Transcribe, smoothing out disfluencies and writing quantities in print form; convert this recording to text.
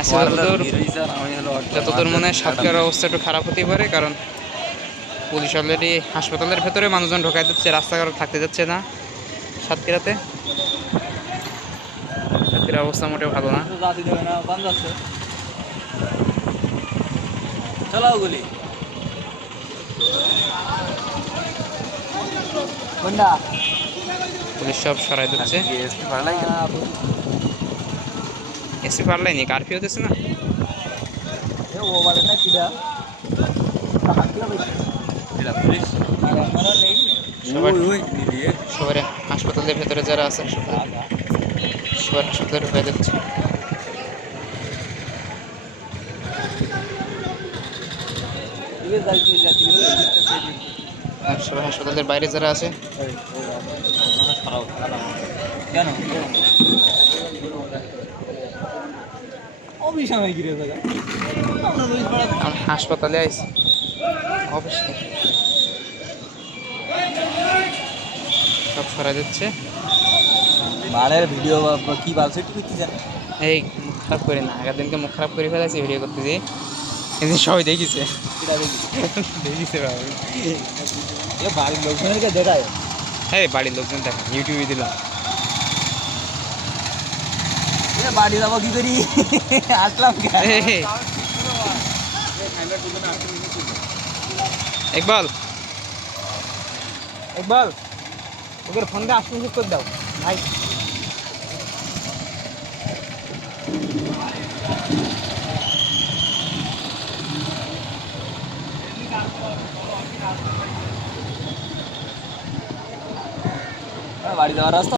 আচ্ছা, যতদূর মনে হয় সাতক্ষীরার অবস্থা একটু খারাপ হতেই পারে, কারণ পুলিশ অলরেডি হাসপাতালের ভেতরে মানুষজন ঢোকাই দিচ্ছে, রাস্তাঘাট থাকতে যাচ্ছে না সাতক্ষীরাতে। সাতক্ষীরার অবস্থা মোটেও ভালো না। পুলিশ সব সরাই দিচ্ছে। এসপি পারলাইনি, কারফিউ দিচ্ছে না। সবাই হাসপাতালের ভেতরে যারা আছে সবার হাসপাতালে ঢুকাই দিচ্ছে। আর সবাই হাসপাতালের বাইরে যারা আছে হাসপাতালে আইসি অবশ্যই সব সরাই দিচ্ছে। মালের ভিডিও কি বলছে তুই কি জানিস? এই মুখ খারাপ করি না, আগের দিনকে মুখ খারাপ করে ফেলেছি ভিডিও করতে যেয়ে, কিন্তু সবাই দেখিছে দেখিছে ভাই। বাড়ির লোকজনকে দেখায়। হ্যাঁ, বাড়ির লোকজন দেখা, ইউটিউবে দিলাম। বাড়ি যাবো কি করি, আসলাম ইকবাল ইকবাল ওদের ফোন দিয়ে আসুন করে দাও ভাই। বাড়ি যাওয়ার রাস্তা।